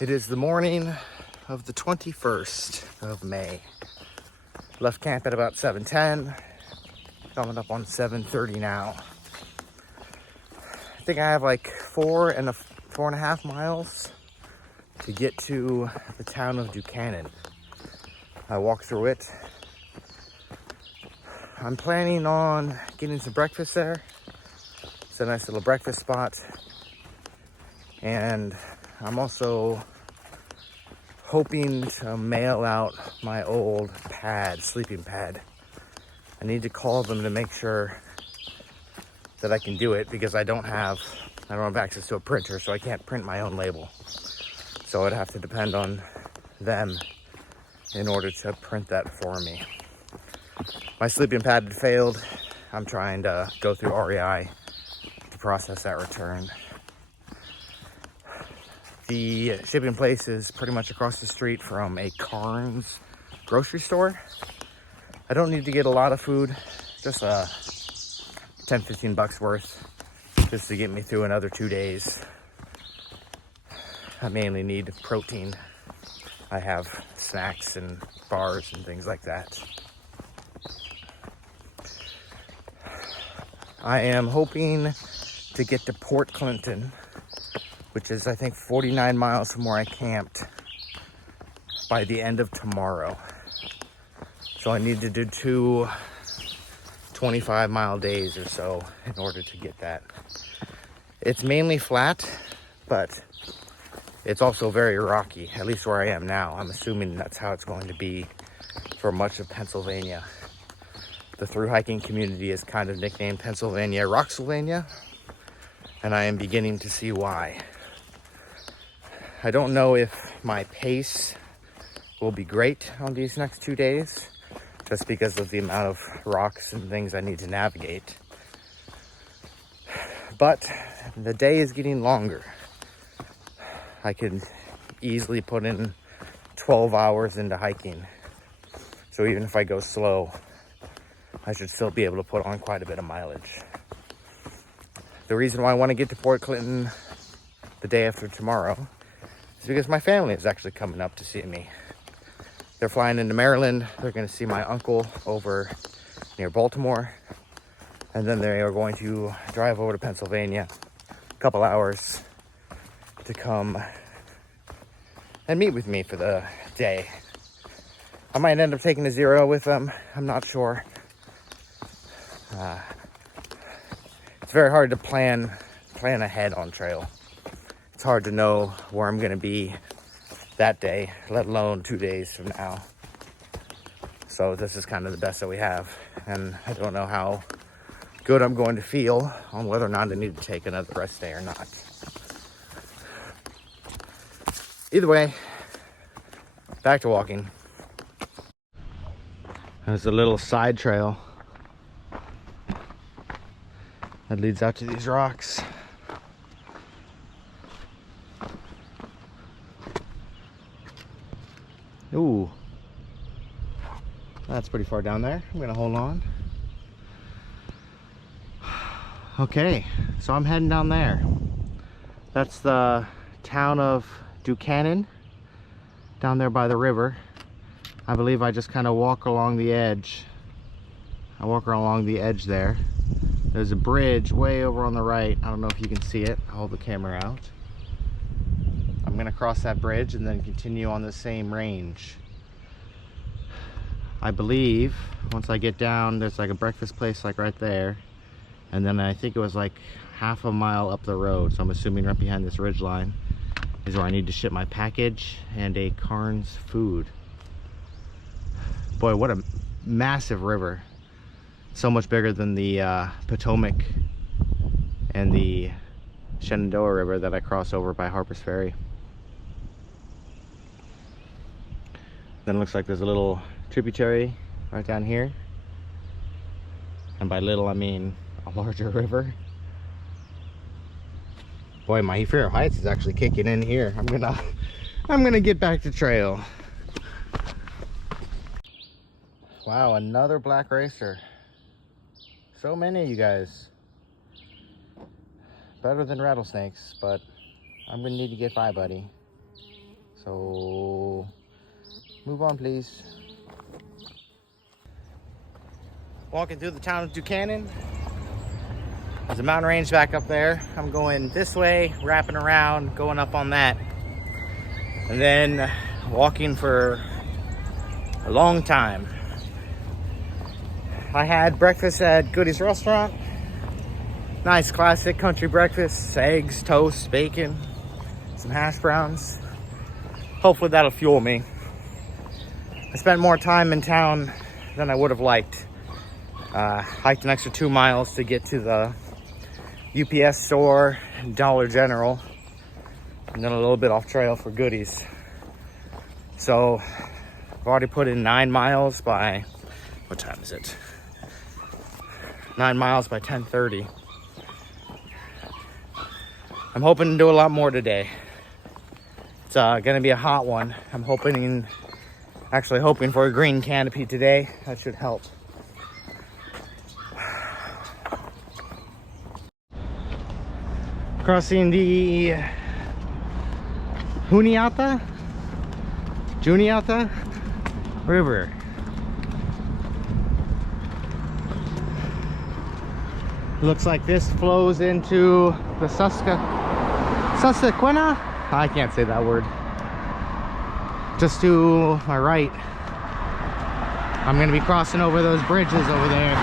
It is the morning of the 21st of May. Left camp at about 7:10, coming up on 7:30 now. I think I have like 4.5 miles to get to the town of Ducannon. I walk through it. I'm planning on getting some breakfast there. It's a nice little breakfast spot. And I'm also hoping to mail out my old pad, sleeping pad. I need to call them to make sure that I can do it because I don't have access to a printer, so I can't print my own label. So I'd have to depend on them in order to print that for me. My sleeping pad had failed. I'm trying to go through REI to process that return. The shipping place is pretty much across the street from a Carnes grocery store. I don't need to get a lot of food, just $10-15 worth, just to get me through another 2 days. I mainly need protein. I have snacks and bars and things like that. I am hoping to get to Port Clinton, which is I think 49 miles from where I camped, by the end of tomorrow. So I need to do 2 25-mile days or so in order to get that. It's mainly flat, but it's also very rocky, at least where I am now. I'm assuming that's how it's going to be for much of Pennsylvania. The thru hiking community is kind of nicknamed Pennsylvania Rocksylvania, and I am beginning to see why. I don't know if my pace will be great on these next 2 days, just because of the amount of rocks and things I need to navigate. But the day is getting longer. I could easily put in 12 hours into hiking. So even if I go slow, I should still be able to put on quite a bit of mileage. The reason why I want to get to Port Clinton the day after tomorrow is because my family is actually coming up to see me. They're flying into Maryland. They're going to see my uncle over near Baltimore. And then they are going to drive over to Pennsylvania a couple hours to come and meet with me for the day. I might end up taking a Zero with them. I'm not sure. It's very hard to plan ahead on trail. It's hard to know where I'm going to be that day, let alone 2 days from now. So this is kind of the best that we have. And I don't know how good I'm going to feel on whether or not I need to take another rest day or not. Either way, back to walking. There's a little side trail that leads out to these rocks. Ooh, that's pretty far down there. I'm gonna hold on. Okay, so I'm heading down there. That's the town of Ducannon, down there by the river. I believe I just kind of walk along the edge. I walk along the edge there. There's a bridge way over on the right. I don't know if you can see it. I'll hold the camera out. I'm gonna cross that bridge and then continue on the same range. I believe once I get down, there's like a breakfast place like right there. And then I think it was like half a mile up the road. So I'm assuming right behind this ridge line is where I need to ship my package and a Carnes food. Boy, what a massive river. So much bigger than the Potomac and the Shenandoah River that I cross over by Harper's Ferry. Then it looks like there's a little tributary right down here. And by little, I mean a larger river. Boy, my fear of heights is actually kicking in here. I'm gonna get back to trail. Wow, another black racer. So many of you guys. Better than rattlesnakes, but I'm gonna need to get by, buddy. So move on, please. Walking through the town of Ducannon. There's a mountain range back up there. I'm going this way, wrapping around, going up on that. And then walking for a long time. I had breakfast at Goody's restaurant. Nice classic country breakfast. Eggs, toast, bacon, some hash browns. Hopefully that'll fuel me. I spent more time in town than I would have liked. Hiked an extra 2 miles to get to the UPS store, Dollar General, and then a little bit off trail for Goodies. So I've already put in 9 miles by, what time is it? 9 miles by 10:30. I'm hoping to do a lot more today. It's gonna be a hot one. I'm actually hoping for a green canopy today. That should help. Crossing the Juniata River. Looks like this flows into the Susquehanna? I can't say that word. Just to my right. I'm gonna be crossing over those bridges over there.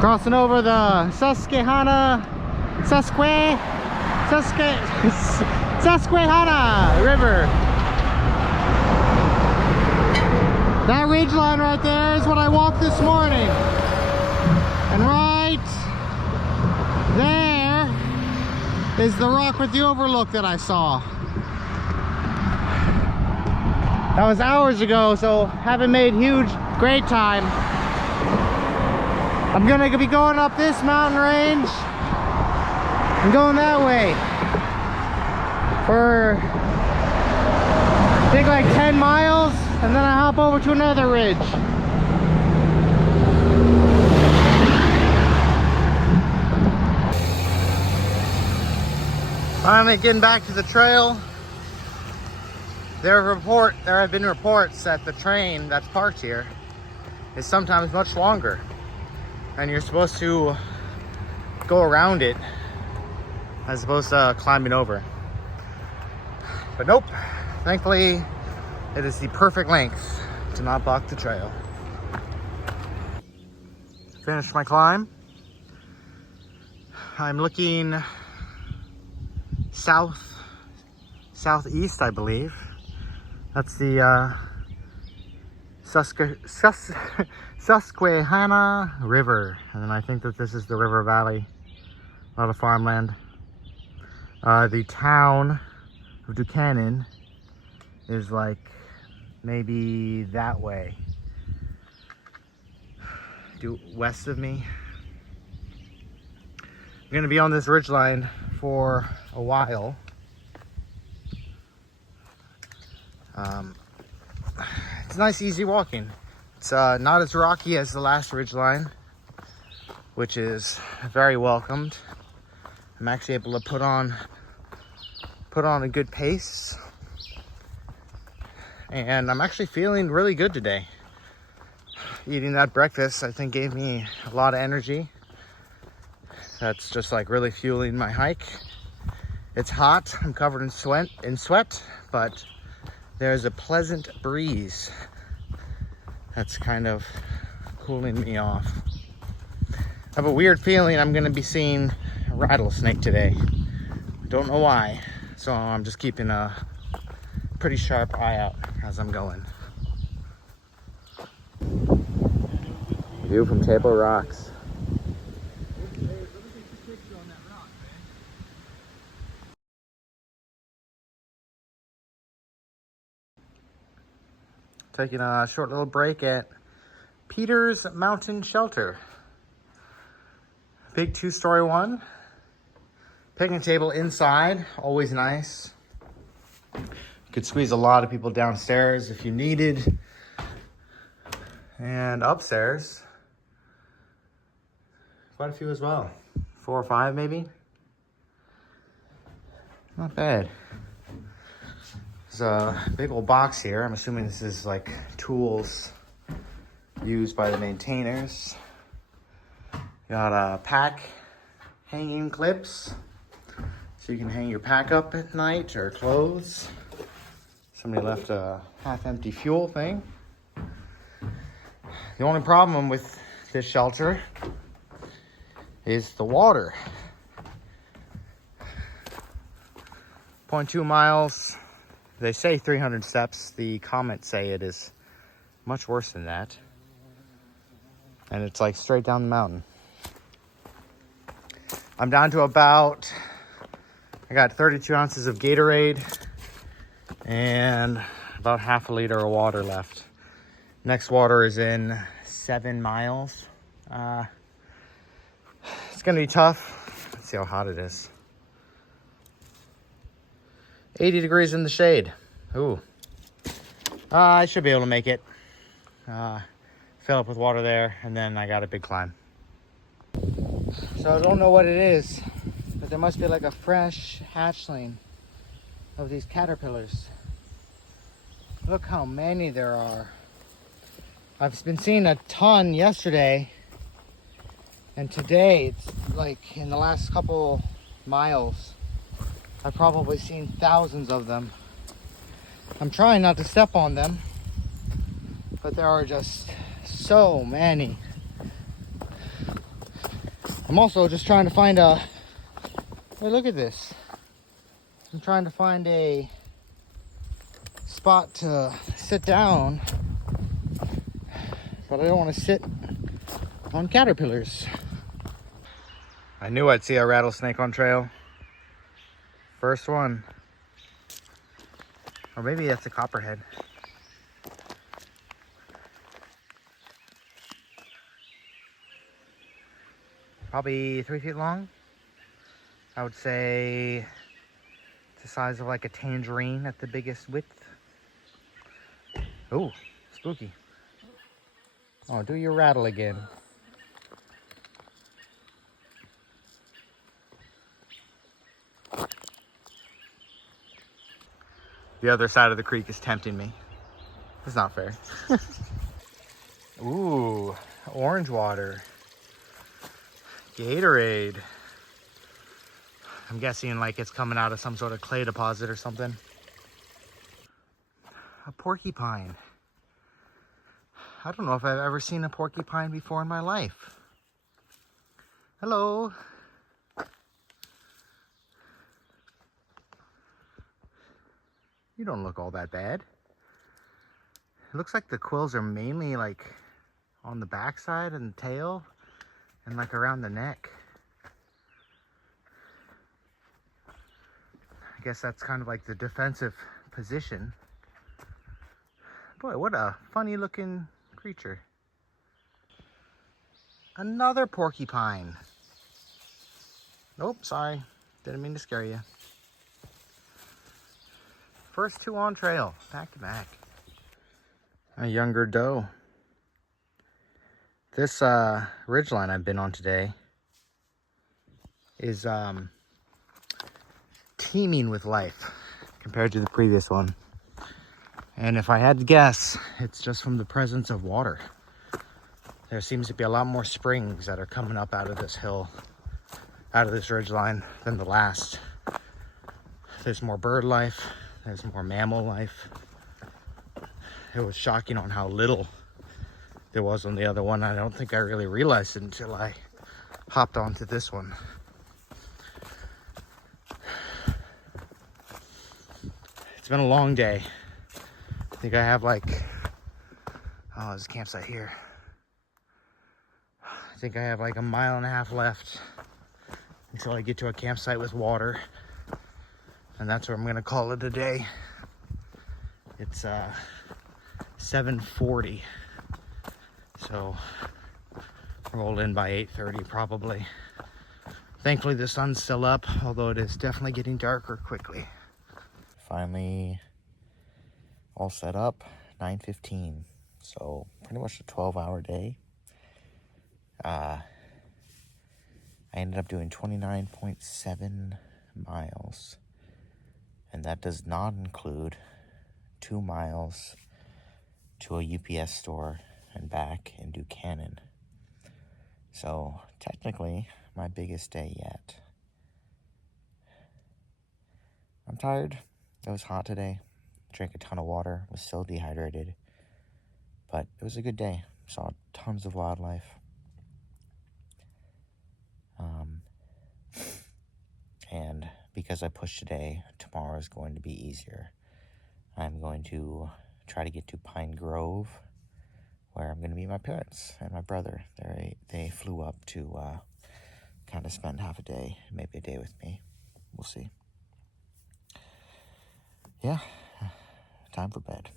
Crossing over the Susquehanna River. That ridge line right there is what I walked this morning. And right there is the rock with the overlook that I saw. That was hours ago, so haven't made great time. I'm gonna be going up this mountain range and going that way for I think like 10 miles, and then I hop over to another ridge. Finally getting back to the trail. There have been reports that the train that's parked here is sometimes much longer, and you're supposed to go around it as opposed to climbing over. But nope, thankfully it is the perfect length to not block the trail. Finished my climb. I'm looking southeast, I believe. That's the Susquehanna River, and then I think that this is the river valley. A lot of farmland. The town of Ducannon is like maybe that way, west of me. I'm gonna be on this ridgeline for a while. It's nice, easy walking. It's not as rocky as the last ridgeline, which is very welcomed. I'm actually able to put on a good pace, and I'm actually feeling really good today. Eating that breakfast, I think, gave me a lot of energy. That's just like really fueling my hike. It's hot. I'm covered in sweat, but there's a pleasant breeze that's kind of cooling me off. I have a weird feeling I'm gonna be seeing a rattlesnake today. Don't know why, so I'm just keeping a pretty sharp eye out as I'm going. View from Table Rocks. Taking a short little break at Peter's Mountain Shelter. Big 2-story one. Picnic table inside, always nice. You could squeeze a lot of people downstairs if you needed. And upstairs, quite a few as well. 4 or 5 maybe. Not bad. There's a big old box here. I'm assuming this is like tools used by the maintainers. Got a pack hanging clips, so you can hang your pack up at night or clothes. Somebody left a half-empty fuel thing. The only problem with this shelter is the water. 0.2 miles. They say 300 steps. The comments say it is much worse than that. And it's like straight down the mountain. I'm down to about, I got 32 ounces of Gatorade and about half a liter of water left. Next water is in 7 miles. It's gonna be tough. Let's see how hot it is. 80 degrees in the shade. Ooh. I should be able to make it. Fill up with water there, and then I got a big climb. So I don't know what it is, but there must be like a fresh hatchling of these caterpillars. Look how many there are. I've been seeing a ton yesterday, and today it's like in the last couple miles, I've probably seen thousands of them. I'm trying not to step on them, but there are just so many. I'm also just trying to find a, hey, look at this. I'm trying to find a spot to sit down, but I don't want to sit on caterpillars. I knew I'd see a rattlesnake on trail. First one. Or maybe that's a copperhead. Probably 3 feet long. I would say it's the size of like a tangerine at the biggest width. Oh, spooky. Oh, do your rattle again. The other side of the creek is tempting me. It's not fair. Ooh, orange water. Gatorade. I'm guessing like it's coming out of some sort of clay deposit or something. A porcupine. I don't know if I've ever seen a porcupine before in my life. Hello. You don't look all that bad. It looks like the quills are mainly like on the backside and the tail and like around the neck. I guess that's kind of like the defensive position. Boy, what a funny looking creature. Another porcupine. Nope, sorry. Didn't mean to scare you. First two on trail, back to back. A younger doe. This ridgeline I've been on today is teeming with life compared to the previous one. And if I had to guess, it's just from the presence of water. There seems to be a lot more springs that are coming up out of this hill, out of this ridgeline than the last. There's more bird life, there's more mammal life. It was shocking on how little there was on the other one. I don't think I really realized it until I hopped onto this one. It's been a long day. I think I have like, oh, there's a campsite here. I think I have like 1.5 miles left until I get to a campsite with water. And that's where I'm gonna call it a day. It's 7:40. So roll in by 8:30 probably. Thankfully the sun's still up, although it is definitely getting darker quickly. Finally all set up, 9:15. So pretty much a 12-hour day. I ended up doing 29.7 miles. And that does not include 2 miles to a UPS store and back in Ducannon. So technically, my biggest day yet. I'm tired. It was hot today. Drank a ton of water. Was still dehydrated. But it was a good day. Saw tons of wildlife. And because I pushed today, tomorrow is going to be easier. I'm going to try to get to Pine Grove, where I'm going to meet my parents and my brother. They flew up to kind of spend half a day, maybe a day with me. We'll see. Yeah, time for bed.